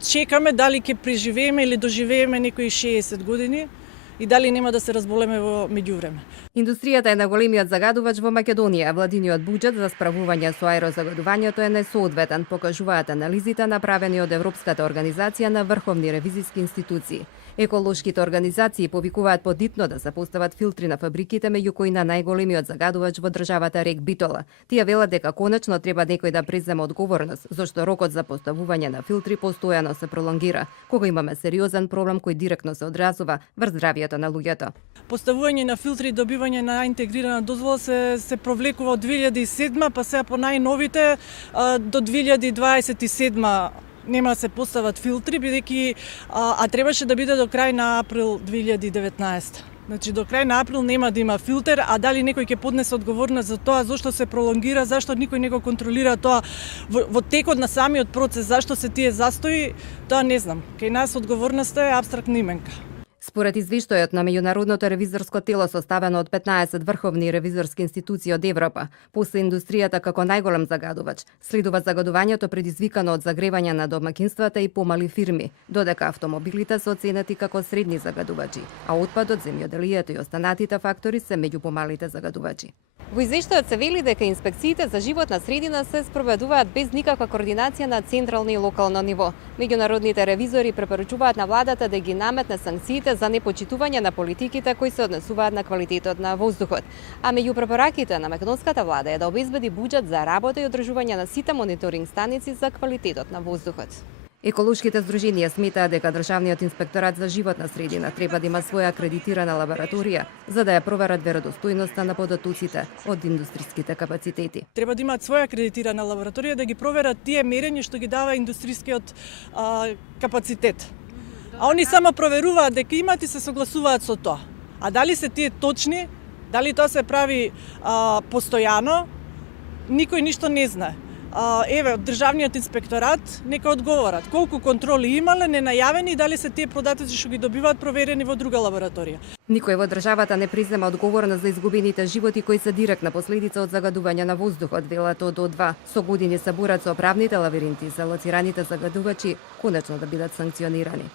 Чекаме дали ќе преживееме или доживееме некои 60 години и дали нема да се разболеме во меѓувреме. Индустријата е најголемиот загадувач во Македонија. Владиниот буџет за справување со аерозагадувањето е несоодветен, покажуваат анализите направени од Европската организација на врховни ревизиски институции. Еколошките организации повикуваат подитно да се постават филтри на фабриките, меѓу кои на најголемиот загадувач во државата Рек Битола. Тие велат дека конечно треба некој да преземе одговорност, зашто рокот за поставување на филтри постојано се пролонгира, кога имаме сериозен проблем кој директно се одразува врз здравјето на луѓето. Поставување на филтри и добивање на интегрирана дозвола се провлекува од 2007, па сега по најновите до 2027 нема да се постават филтри, бидејќи требаше да биде до крај на април 2019. Значи до крај на април нема да има филтер, а дали некој ќе поднесе одговорност за тоа, зашто се пролонгира, зашто никој не го контролира тоа во текот на самиот процес, зашто се тие застои, тоа не знам. Кај нас одговорноста е апстрактна именка. Според извештајот на меѓународното ревизорско тело составено од 15 врховни ревизорски институции од Европа, после индустријата како најголем загадувач, следува загадувањето предизвикано од загревање на домакинствата и помали фирми, додека автомобилите се оценети како средни загадувачи, а отпадот, земјоделието и останатите фактори се меѓу помалите загадувачи. Во извештајот се вели дека инспекциите за животна средина се спроведуваат без никаква координација на централно и локално ниво. Меѓународните ревизори препорачуваат на владата да ги наметне санкциите за непочитување на политиките кои се однесуваат на квалитетот на воздухот. А меѓу препораките на македонската влада е да обезбеди буџет за работа и одржување на сите мониторинг станици за квалитетот на воздухот. Еколошките здруженија сметаат дека Државниот инспекторат за животна средина треба да има своја акредитирана лабораторија за да ја проверат веродостојноста на податоците од индустријските капацитети. Треба да имаат своја акредитирана лабораторија да ги проверат тие мерења што ги дава индустријскиот капацитет. А они само проверуваат дека имат и се согласуваат со тоа. А дали се тие точни, дали тоа се прави постојано, никој ништо не знае. Еве, од Државниот инспекторат нека одговорат колку контроли имале, ненајавени и дали се тие податоци што ги добиваат проверени во друга лабораторија. Никој во државата не презема одговорност за изгубените животи кои се директна последица од загадување на воздухот, велат од О2. Со години се борат со правните лабиринти за лоцираните загадувачи конечно да бидат санкционирани.